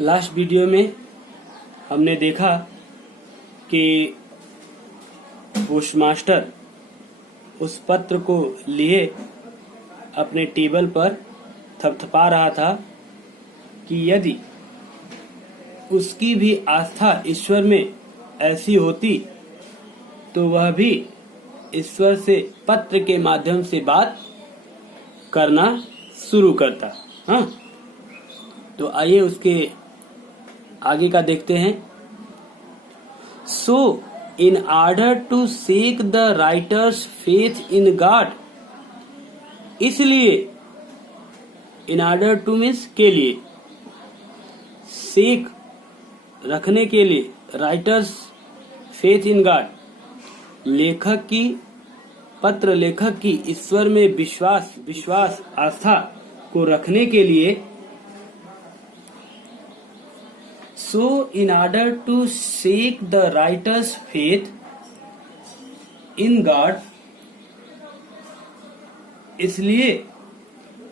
Last video में हमने देखा कि पोस्टमास्टर उस पत्र को लिए अपने टेबल पर थपथपा रहा था कि यदि उसकी भी आस्था ईश्वर में ऐसी होती तो वह भी ईश्वर से पत्र के माध्यम से बात करना शुरू करता। हाँ, तो आइए उसके आगे का देखते हैं। So in order to sake the writer's faith in God, इसलिए इन ऑर्डर टू मीन्स के लिए, सेक रखने के लिए, राइटर्स फेथ इन गॉड पत्र लेखक की ईश्वर में विश्वास आस्था को रखने के लिए, so in order to sake the writer's faith in God, इसलिए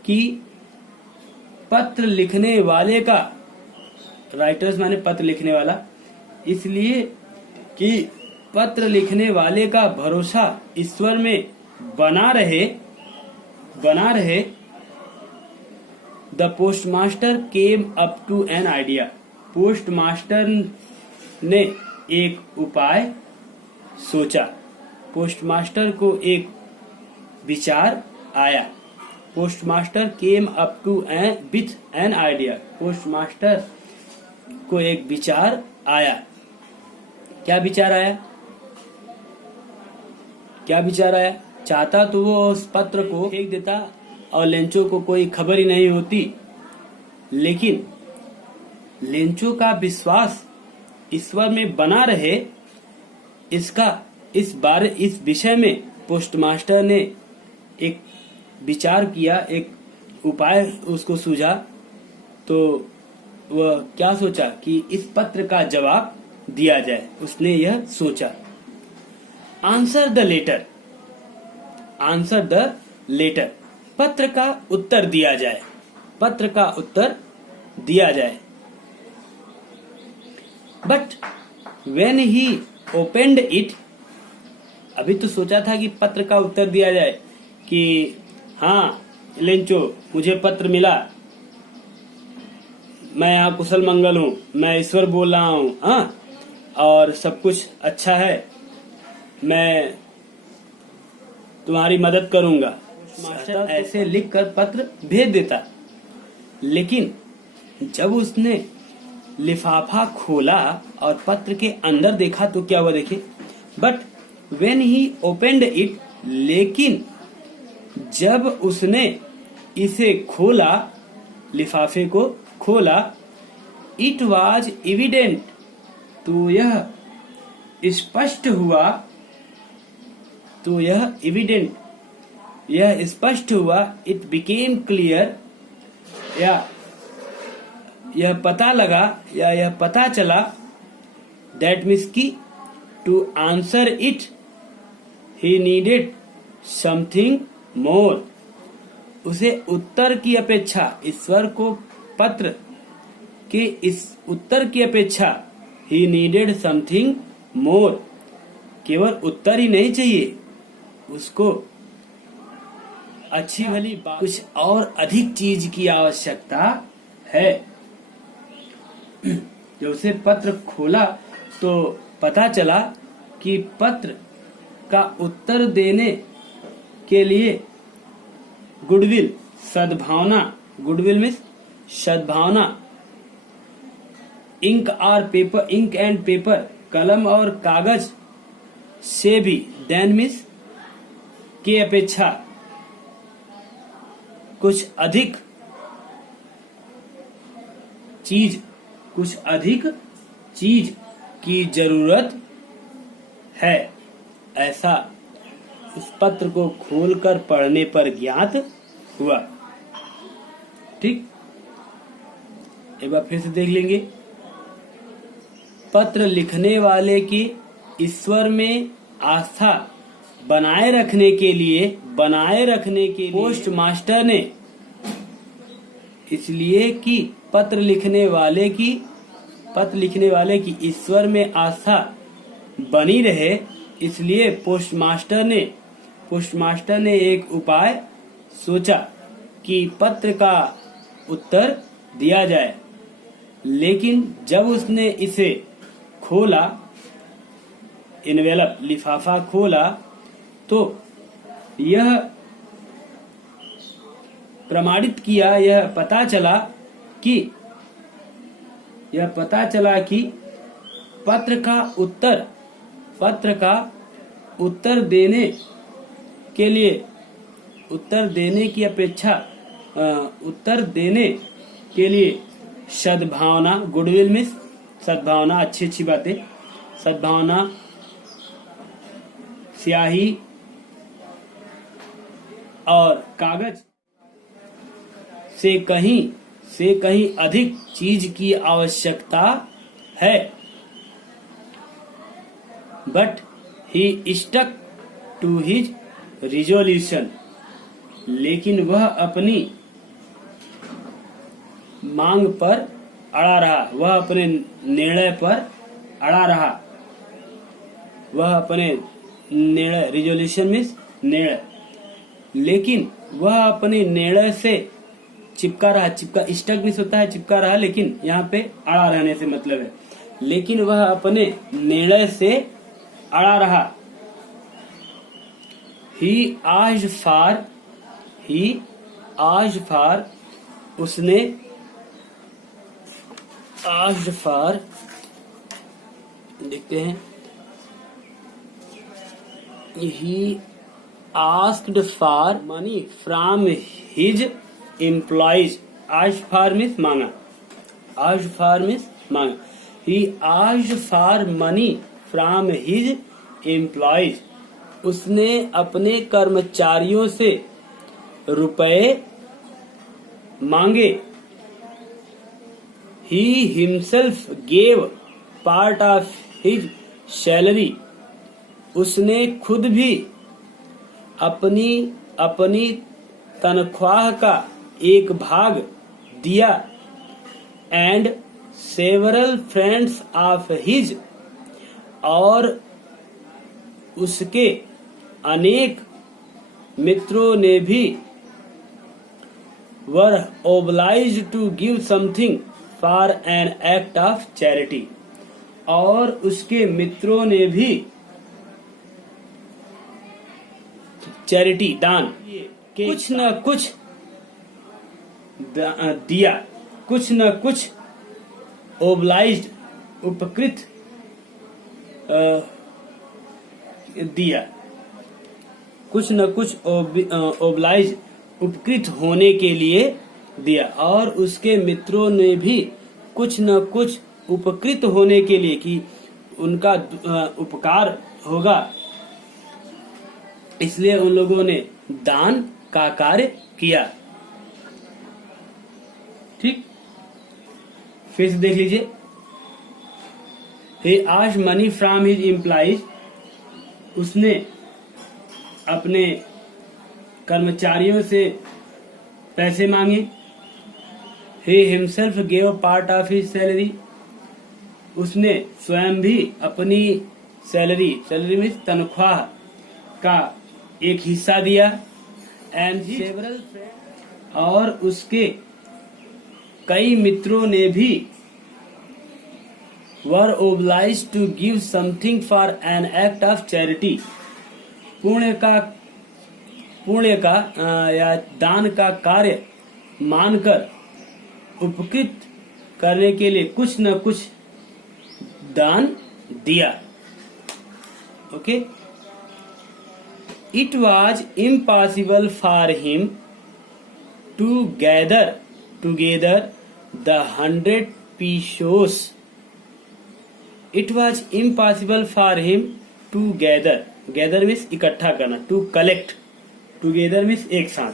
कि पत्र लिखने वाले का, राइटर्स माने पत्र लिखने वाला, इसलिए कि पत्र लिखने वाले का भरोसा ईश्वर में बना रहे, the postmaster came up to an idea, postmaster ने एक उपाय सोचा, पोस्टमास्टर को एक विचार आया। Postmaster came up to with an idea, postmaster को एक विचार आया। क्या विचार आया? चाहता तो वो उस पत्र को फेंक देता और लेंचो को कोई खबर ही नहीं होती, लेकिन लेंचो का विश्वास ईश्वर में बना रहे, इस विषय में पोस्टमास्टर ने एक विचार किया, एक उपाय उसको सूझा। तो वह क्या सोचा कि इस पत्र का जवाब दिया जाए। उसने यह सोचा, आंसर द लेटर, पत्र का उत्तर दिया जाए। But when he opened it, अभी तो सोचा था कि पत्र का उत्तर दिया जाए कि हाँ लेंचो, मुझे पत्र मिला, मैं यहाँ कुशल मंगल हूँ, मैं ईश्वर बोल रहा हूँ, हाँ, और सब कुछ अच्छा है, मैं तुम्हारी मदद करूंगा। मास्टर ऐसे लिखकर पत्र भेज देता, लेकिन जब उसने लिफाफा खोला और पत्र के अंदर देखा तो क्या हुआ देखे। But when he opened it, लेकिन जब उसने इसे खोला, लिफाफे को खोला, इट वाज एविडेंट, तो यह स्पष्ट हुआ, इट बिकेम क्लियर, या यह पता लगा या यह पता चला, दैट मीन्स की to answer it he needed something more, उसे उत्तर की अपेक्षा, ईश्वर को पत्र के इस उत्तर की अपेक्षा, ही नीडेड समथिंग मोर, केवल उत्तर ही नहीं चाहिए, उसको अच्छी भली कुछ और अधिक चीज की आवश्यकता है। जब उसे पत्र खोला तो पता चला कि पत्र का उत्तर देने के लिए गुडविल, सद्भावना, गुडविल मीन्स सद्भावना, इंक एंड पेपर, कलम और कागज से भी, देन मीन्स के अपेक्षा, कुछ अधिक चीज की जरूरत है, ऐसा उस पत्र को खोलकर पढ़ने पर ज्ञात हुआ। ठीक, एक बार फिर से देख लेंगे। पत्र लिखने वाले की ईश्वर में आस्था बनाए रखने के लिए पोस्टमास्टर ने इसलिए कि पत्र लिखने वाले की ईश्वर में आस्था बनी रहे, इसलिए पोस्टमास्टर ने एक उपाय सोचा कि पत्र का उत्तर दिया जाए। लेकिन जब उसने इसे खोला, एनवेलप लिफाफा खोला, तो यह प्रमाणित किया, यह पता चला कि पत्र का उत्तर देने के लिए सद्भावना, गुडविल में सद्भावना, अच्छी बातें, सद्भावना, स्याही और कागज से कहीं अधिक चीज की आवश्यकता है। But he stuck to his resolution, लेकिन वह अपनी मांग पर अड़ा रहा, वह अपने निर्णय पर अड़ा रहा, वह अपने निर्णय, रिजोल्यूशन मीन्स निर्णय, लेकिन वह अपने निर्णय से चिपका रहा, स्टक मीन्स होता है चिपका रहा, लेकिन यहाँ पे अड़ा रहने से मतलब है, लेकिन वह अपने निर्णय से अड़ा रहा। He asked for, उसने asked for, देखते हैं, he asked for money from his employees. Asked for means मांगा, asked for means मांगा। He asked for money from his employees. उसने अपने कर्मचारियों से रुपए मांगे। He himself gave part of his salary. उसने खुद भी अपनी तनख्वाह का एक भाग दिया। And several friends of his, और उसके अनेक मित्रों ने भी were obliged to give something for an act of charity, और उसके मित्रों ने भी चैरिटी, दान, कुछ न कुछ दिया, कुछ न कुछ obliged, उपकृत दिया, कुछ न कुछ obliged, उपकृत होने के लिए दिया, और उसके मित्रों ने भी कुछ न कुछ उपकृत होने के लिए, कि उनका उपकार होगा, इसलिए उन लोगों ने दान का कार्य किया। ठीक, फिर से देख लीजिए। He asked money from his employees, उसने अपने कर्मचारियों से पैसे मांगे। He himself gave part of his salary, उसने स्वयं भी अपनी सैलरी में तनख्वाह का एक हिस्सा दिया। And several friends, और उसके कई मित्रों ने भी were obliged to give something for an act of charity, पुण्य का या दान का कार्य मानकर उपकृत करने के लिए कुछ न कुछ दान दिया। Okay, It was impossible for him to gather together the 100 pesos. It was impossible for him to gather means इकट्ठा करना, to collect, together means एक साथ,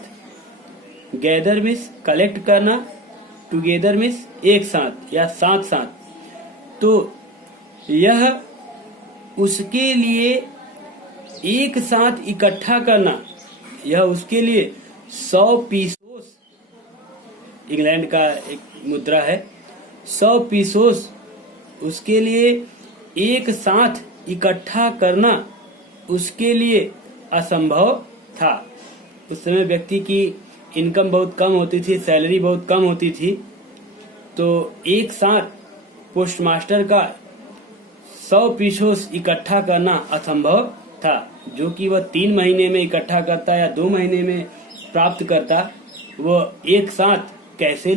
gather means collect करना, together means एक साथ या साथ साथ, तो यह उसके लिए एक साथ इकट्ठा करना, यह उसके लिए 100 पीसोस इंग्लैंड का एक मुद्रा है। 100 पीसोस उसके लिए एक साथ इकट्ठा करना उसके लिए असंभव था। उस समय व्यक्ति की इनकम बहुत कम होती थी, सैलरी बहुत कम होती थी, तो एक साथ पोस्टमास्टर का 100 पीसोस इकट्ठा करना असंभव था, जो कि वह 3 महीने में इकट्ठा करता या 2 महीने में प्राप्त करता, वह एक साथ कैसे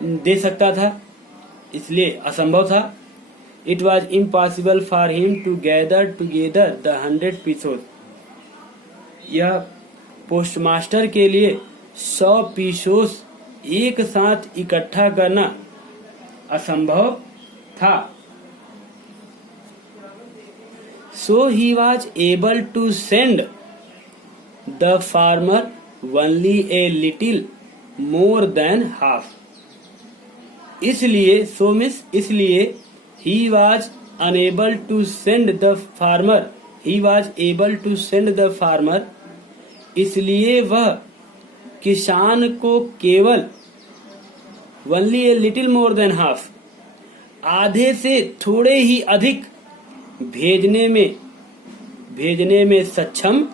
दे सकता था, इसलिए असंभव था। It was impossible for him to gather together the 100 pesos. यह पोस्टमास्टर के लिए 100 पीसोस एक साथ इकट्ठा करना असंभव था। So he was able to send the farmer only a little more than half. इसलिए he was able to send the farmer, इसलिए वह किसान को केवल only a little more than half, आधे से थोड़े ही अधिक भेजने में सक्षम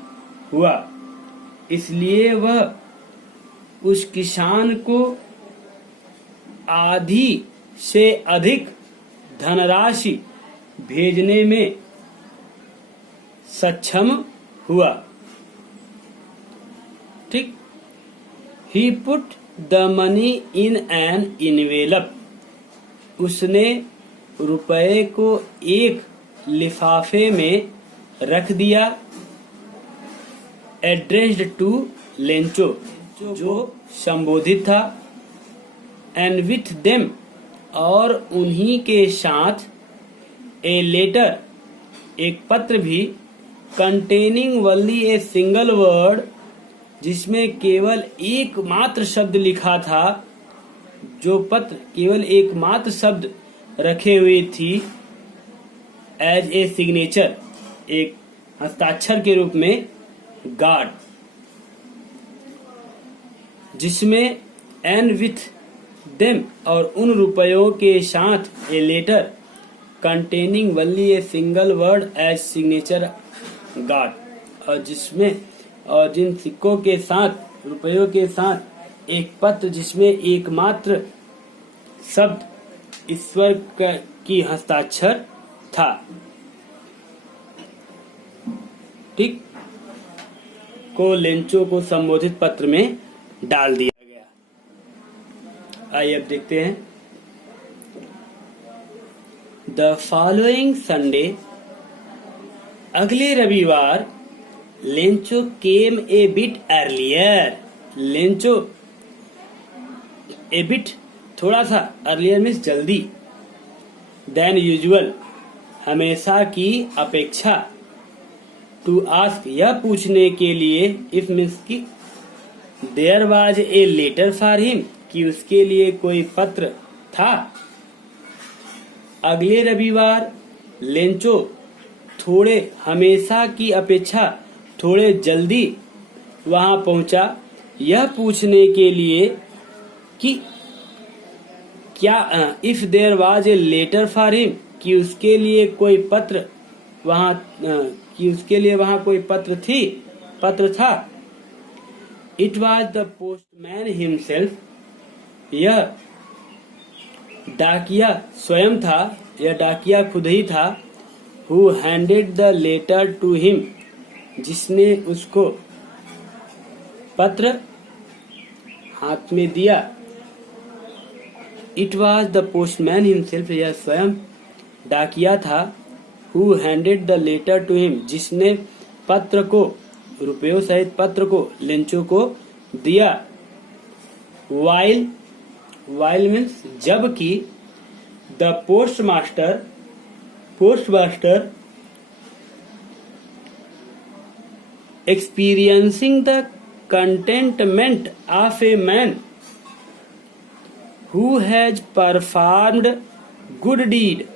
हुआ। इसलिए वह उस किसान को आधी से अधिक धनराशि भेजने में सक्षम हुआ। ठीक। He put the money in an envelope. उसने रुपए को एक लिफाफे में रख दिया। Addressed to लेंचो, जो संबोधित था। And with them, और उन्हीं के साथ ए लेटर, एक पत्र भी, containing only a single word, जिसमें केवल एकमात्र शब्द लिखा था, जो पत्र केवल एकमात्र शब्द रखे हुए थी, एज ए सिग्नेचर, एक हस्ताक्षर के रूप में, गार्ड, जिसमें एंड विथ देम, और उन रुपयों के साथ a letter containing only a single word as signature guard, और जिसमें और जिन सिक्कों के साथ, रुपयों के साथ एक पत्र जिसमें एकमात्र शब्द ईश्वर की हस्ताक्षर था। ठीक, को लेंचो को संबोधित पत्र में डाल दिया गया। आइए अब देखते हैं। द फॉलोइंग संडे, अगले रविवार, Lencho came a bit earlier, Lencho a bit थोड़ा सा, अर्लियर मीन्स जल्दी, देन यूजुअल हमेशा की अपेक्षा, टू आस्क यह पूछने के लिए, इफ मीन्स की, there was a letter for him कि उसके लिए कोई पत्र था। अगले रविवार लेंचो थोड़े, हमेशा की अपेक्षा थोड़े जल्दी वहां पहुंचा, यह पूछने के लिए कि क्या, if there was a letter for him कि उसके लिए कोई पत्र वहां, कि उसके लिए वहां कोई पत्र था। It was the postman himself, यह डाकिया स्वयं था, यह डाकिया खुद ही था। Who handed the letter to him, जिसने उसको पत्र हाथ में दिया। It was the postman himself, यह स्वयं डाकिया था। Who handed the letter to him, जिसने पत्र को, रुपयों सहित पत्र को लेंचो को दिया। वाइल मीन्स जबकि, the postmaster experiencing the contentment of a man who has performed good deed,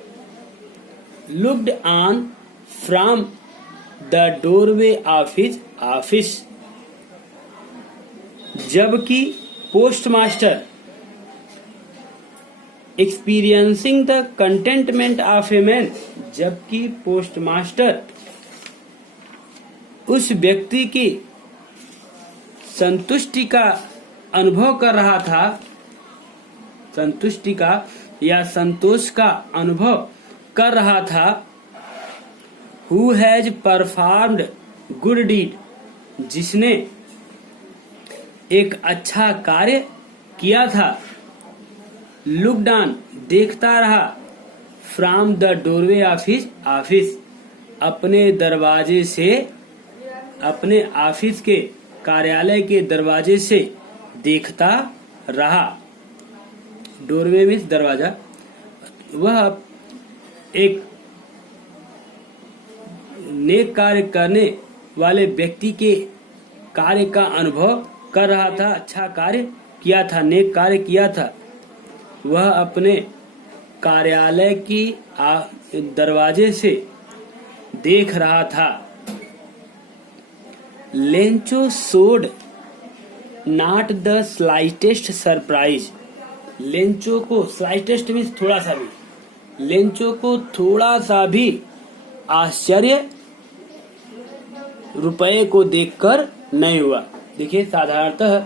looked on from the doorway of his office। जबकि postmaster experiencing the containment of a man, जबकि postmaster उस व्यक्ति की संतुष्टि का अनुभव कर रहा था, संतुष्टि का या संतोष का अनुभव कर रहा था। Who has performed good deed, जिसने एक अच्छा कार्य किया था। लुक डाउन, देखता रहा। From the doorway of his office, अपने दरवाजे से, अपने ऑफिस के कार्यालय के दरवाजे से देखता रहा। डोरवे मीन्स दरवाजा। वह एक नेक कार्य करने वाले व्यक्ति के कार्य का अनुभव कर रहा था, अच्छा कार्य किया था, नेक कार्य किया था। वह अपने कार्यालय की दरवाजे से देख रहा था। Lencho showed not the slightest surprise, Lencho को, स्लाइटेस्ट मीन्स थोड़ा सा भी, लेंचो को थोड़ा सा भी आश्चर्य रुपए को देखकर नहीं हुआ। देखिए, साधारणतः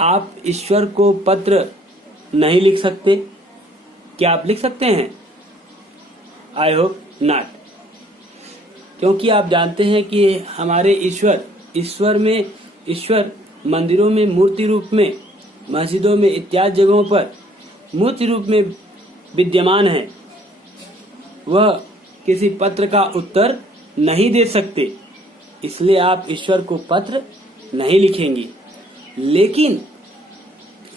आप ईश्वर को पत्र नहीं लिख सकते। क्या आप लिख सकते हैं? आई होप नॉट, क्योंकि आप जानते हैं कि हमारे ईश्वर मंदिरों में मूर्ति रूप में, मस्जिदों में इत्यादि जगहों पर मूर्ति रूप में विद्यमान है। वह किसी पत्र का उत्तर नहीं दे सकते, इसलिए आप ईश्वर को पत्र नहीं लिखेंगे। लेकिन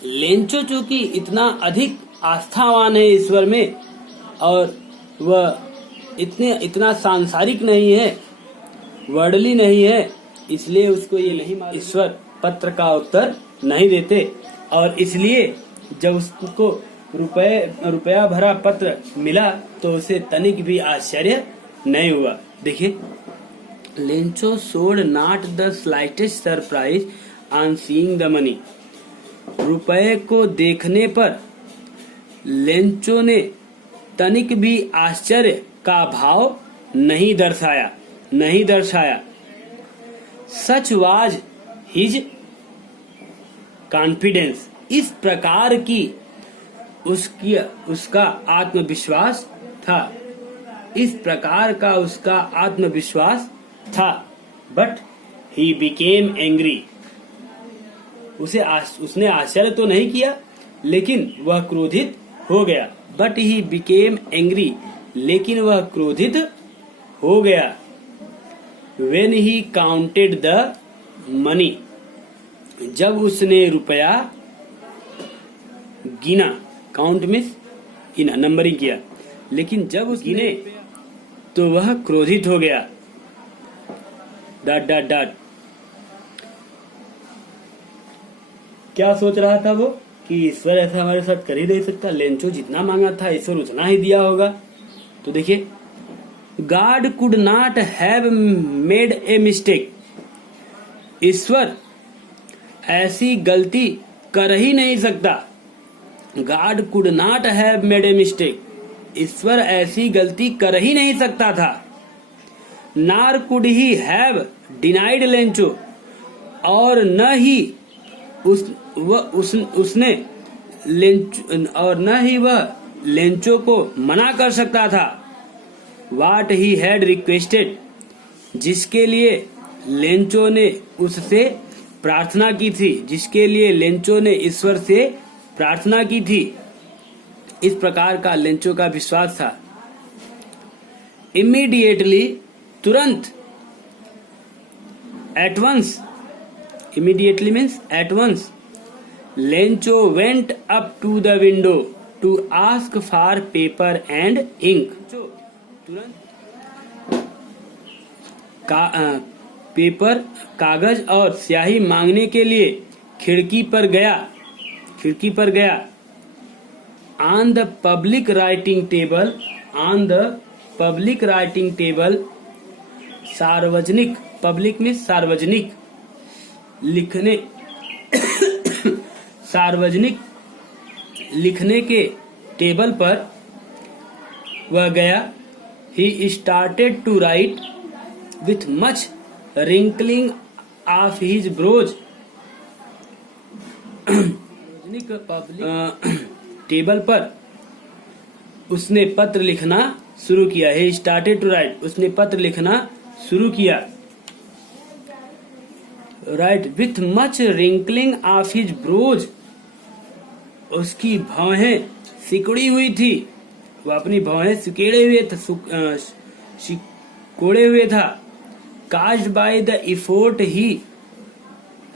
लेंचो चूंकि इतना अधिक आस्थावान है ईश्वर में, और वह इतना सांसारिक नहीं है, वर्डली नहीं है, इसलिए उसको ये नहीं मालूम ईश्वर पत्र का उत्तर नहीं देते। और इसलिए जब उसको रुपया भरा पत्र मिला तो उसे तनिक भी आश्चर्य नहीं हुआ। देखिए, Lencho showed not the slightest surprise on seeing the money, रुपए को देखने पर लेंचो ने तनिक भी आश्चर्य का भाव नहीं दर्शाया। सच वाज हिज कॉन्फिडेंस, इस प्रकार की उसका आत्मविश्वास था, इस प्रकार का उसका आत्मविश्वास था। बट ही बिकेम एंग्री, उसने आश्चर्य तो नहीं किया, लेकिन वह क्रोधित हो गया। बट ही बिकेम एंग्री, लेकिन वह क्रोधित हो गया। When he counted the money, जब उसने रुपया गिना, काउंट मीन्स गिना, नंबरिंग किया, लेकिन जब उस गिने तो वह क्रोधित हो गया। ... क्या सोच रहा था वो कि ईश्वर ऐसा हमारे साथ कर ही नहीं सकता, लेंचो जितना मांगा था ईश्वर उतना ही दिया होगा। तो देखिए, God could not have made a mistake, ईश्वर ऐसी गलती कर ही नहीं सकता। God could not have made a mistake, ईश्वर ऐसी गलती कर ही नहीं सकता था। Nor could he have denied Lencho, और न ही उसने वह लेंचो को मना कर सकता था। What he had requested, जिसके लिए लेंचो ने उससे प्रार्थना की थी, जिसके लिए लेंचो ने ईश्वर से प्रार्थना की थी, इस प्रकार का लेंचो का विश्वास था। Immediately, तुरंत, at once, immediately means at once, Lencho went up to the window to ask for paper and ink, तुरंत पेपर, कागज और स्याही मांगने के लिए खिड़की पर गया। On the public writing table, सार्वजनिक, पब्लिक में सार्वजनिक, लिखने सार्वजनिक लिखने के टेबल पर वह गया। He started to write with much wrinkling of his brows. Table पर उसने पत्र लिखना शुरू किया। ही स्टार्टेड टू राइट, उसने पत्र लिखना शुरू किया। Write with much wrinkling of his brows, उसकी भौहें सिकुड़ी हुई थी। वह अपनी भौहें सिकेड़े हुए था, सिकोड़े हुए था। Caused by the effort he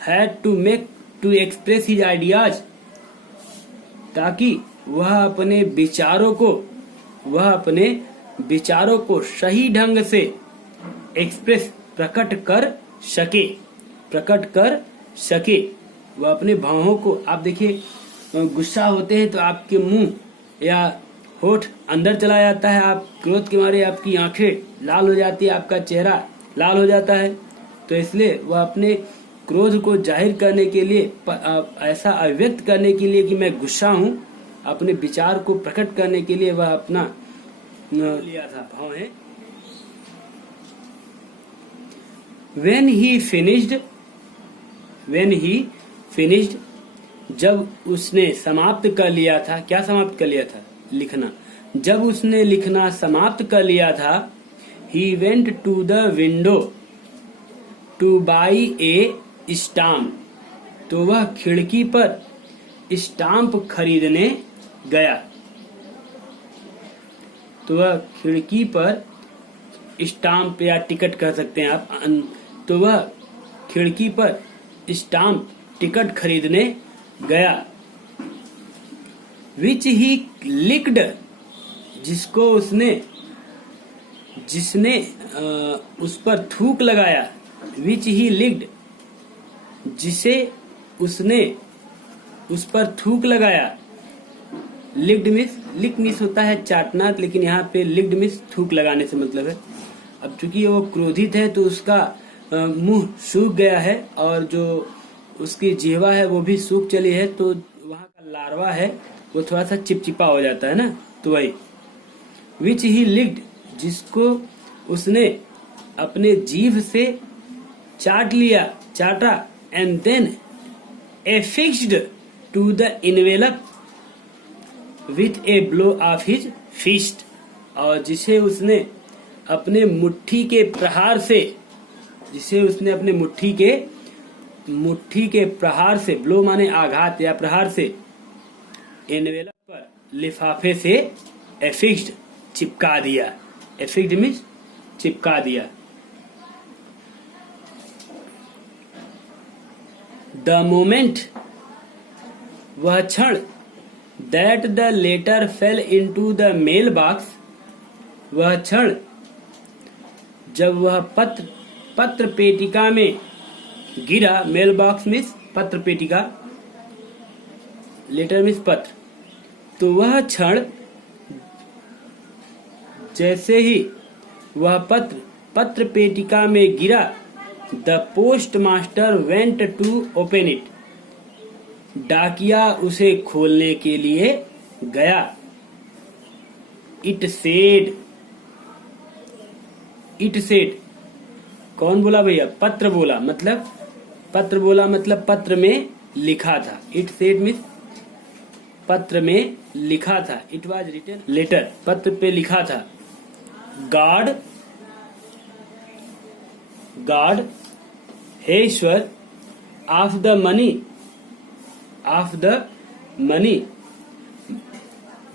had to make to express his ideas, ताकि वह अपने विचारों को सही ढंग से एक्सप्रेस प्रकट कर सके। वह अपने भावों को, आप देखिए गुस्सा होते हैं तो आपके मुंह या होठ अंदर चला जाता है, आप क्रोध के मारे आपकी आंखें लाल हो जाती है, आपका चेहरा लाल हो जाता है। तो इसलिए वह अपने क्रोध को जाहिर करने के लिए, ऐसा अभिव्यक्त करने के लिए कि मैं गुस्सा हूँ, अपने विचार को प्रकट करने के लिए वह अपना लिया था भाव है। When he finished, जब उसने समाप्त कर लिया था, क्या समाप्त कर लिया था? लिखना। जब उसने लिखना समाप्त कर लिया था, he went to the window to buy a stamp, तो वह खिड़की पर स्टाम्प खरीदने गया। तो वह खिड़की पर स्टाम्प या टिकट कह सकते हैं आप, तो वह खिड़की पर स्टाम्प टिकट खरीदने गया। विच ही लिक्ड, जिसने उस पर थूक लगाया। विच ही लिक्ड, जिसे उसने उस पर थूक लगाया। लिक मिस होता है चाटना, लेकिन यहाँ पे लिक्ड मिस थूक लगाने से मतलब है। अब चूंकि वो क्रोधित है तो उसका मुंह सूख गया है और जो उसकी जिह्वा है वो भी सूख चली है, तो वहाँ का लार्वा है वो थोड़ा सा चिपचिपा हो जाता है ना, तो वही। विच ही लिक्ड, जिसको उसने अपने जीभ से चाटा। And then affixed to the envelope with a blow of his fist, और जिसे उसने अपने मुट्ठी के प्रहार से, ब्लो माने आघात या प्रहार से, एनवेलप पर लिफाफे से एफिक्स्ड चिपका दिया। एफिक्स्ड मीन्स चिपका दिया। द मोमेंट, वह क्षण, that the letter fell into the mail box, वह क्षण जब वह पत्र पेटिका में गिरा। मेल बॉक्स मीन्स पत्र पेटिका, लेटर मीन्स पत्र। तो वह क्षण जैसे ही वह पत्र पेटिका में गिरा, the postmaster went to open it, डाकिया उसे खोलने के लिए गया। इट सेड, कौन बोला भैया? पत्र बोला, मतलब पत्र में लिखा था। इट सेड मीन्स पत्र में लिखा था। इट वाज रिटन लेटर, पत्र पे लिखा था। गॉड हे ईश्वर, of the money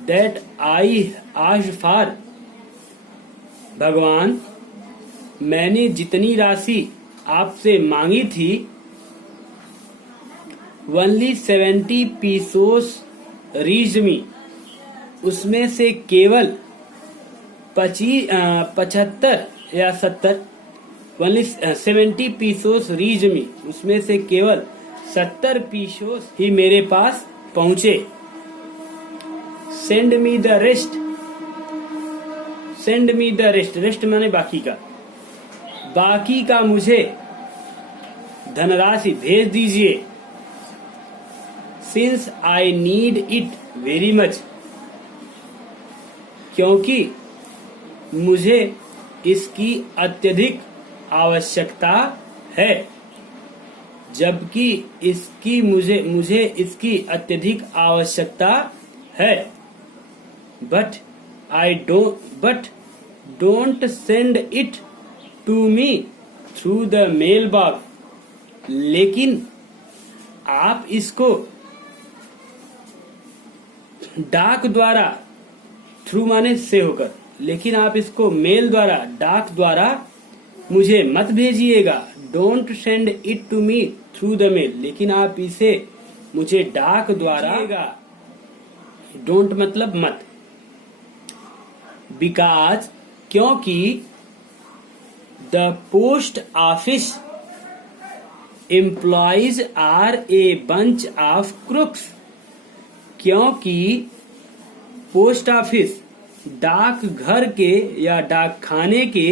that I asked for, भगवान मैंने जितनी राशि आपसे मांगी थी, only 70 pesos reached me, उसमें से केवल 75 या 70, only 70 pesos reached me, उसमें से केवल 70 पीसोस ही मेरे पास पहुंचे। Send me the rest, rest माने बाकी का मुझे धनराशि भेज दीजिए। Since I need it very much, क्योंकि मुझे इसकी अत्यधिक आवश्यकता है, जबकि मुझे इसकी अत्यधिक आवश्यकता है। But don't send it to me through the mail box, लेकिन आप इसको डाक द्वारा, थ्रू माने से होकर, लेकिन आप इसको मेल द्वारा, डाक द्वारा मुझे मत भेजिएगा। Don't send it to me through the mail, लेकिन आप इसे मुझे डाक द्वारा, डोंट मतलब मत। बिकॉज क्योंकि the post office employees are a bunch of crooks, क्योंकि पोस्ट ऑफिस डाक घर के या डाक खाने के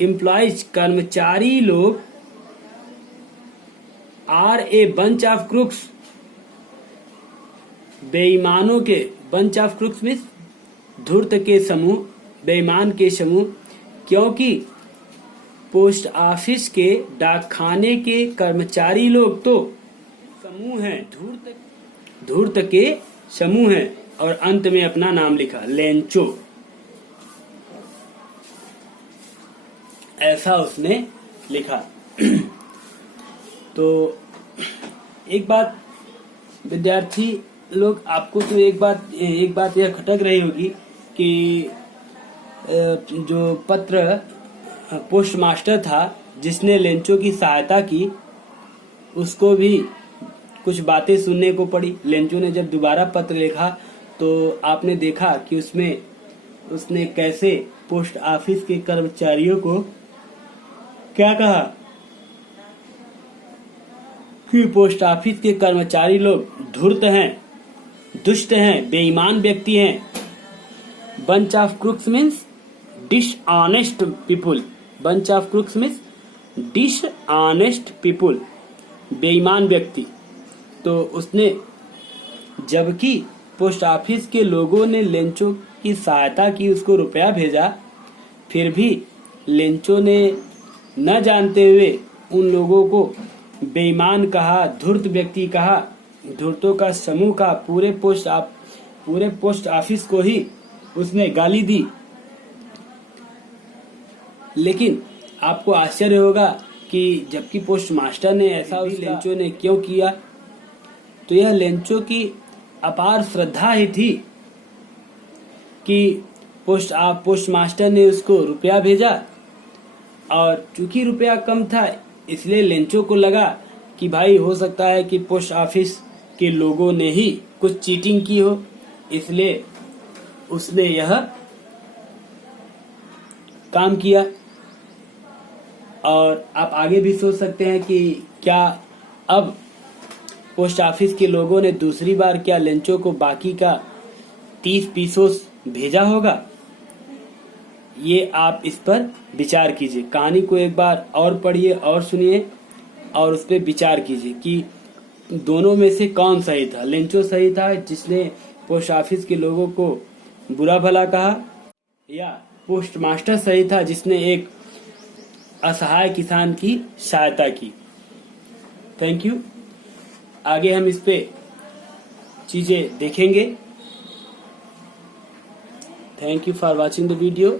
एम्प्लॉयज कर्मचारी लोग are a bunch of crooks बेईमानों के, बंच ऑफ क्रुक्स मीन्स धूर्त के समूह, बेईमान के समूह, क्योंकि पोस्ट ऑफिस के डाक खाने के कर्मचारी लोग तो समूह हैं, धूर्त के समूह हैं, और अंत में अपना नाम लिखा लेंचो, ऐसा उसने लिखा। तो एक बात विद्यार्थी लोग, आपको तो एक बात यह खटक रही होगी कि जो पत्र पोस्ट मास्टर था जिसने लेंचो की सहायता की, उसको भी कुछ बातें सुनने को पड़ी। लेंचो ने जब दोबारा पत्र लिखा तो आपने देखा कि उसने कैसे पोस्ट ऑफिस के कर्मचारियों को क्या कहा कि पोस्ट ऑफिस के कर्मचारी लोग धूर्त हैं, दुष्ट हैं, बेईमान व्यक्ति हैं। Bunch of crooks means dishonest people, bunch of crooks means dishonest people, बेईमान व्यक्ति। तो उसने, जबकि पोस्ट ऑफिस के लोगों ने लेंचो की सहायता की, उसको रुपया भेजा, फिर भी लेंचो ने न जानते हुए उन लोगों को बेईमान कहा, धूर्त व्यक्ति कहा, धूर्तों का समूह का, पूरे पोस्ट ऑफिस को ही उसने गाली दी। लेकिन आपको आश्चर्य होगा कि जबकि पोस्ट मास्टर ने ऐसा उस लेंचो ने क्यों किया, तो यह लेंचो की अपार श्रद्धा ही थी कि पोस्ट मास्टर ने उसको रुपया भेजा, और चूंकि रुपया कम था इसलिए लेंचो को लगा कि भाई हो सकता है कि पोस्ट ऑफिस के लोगों ने ही कुछ चीटिंग की हो, इसलिए उसने यह काम किया। और आप आगे भी सोच सकते हैं कि क्या अब पोस्ट ऑफिस के लोगों ने दूसरी बार क्या लेंचो को बाकी का 30 पीसोस भेजा होगा। ये आप इस पर विचार कीजिए, कहानी को एक बार और पढ़िए और सुनिए और उस पर विचार कीजिए कि दोनों में से कौन सही था। लेंचो सही था जिसने पोस्ट ऑफिस के लोगों को बुरा भला कहा, या पोस्ट मास्टर सही था जिसने एक असहाय किसान की सहायता की। Thank you. आगे हम इस पे चीजें देखेंगे। Thank you for watching the video.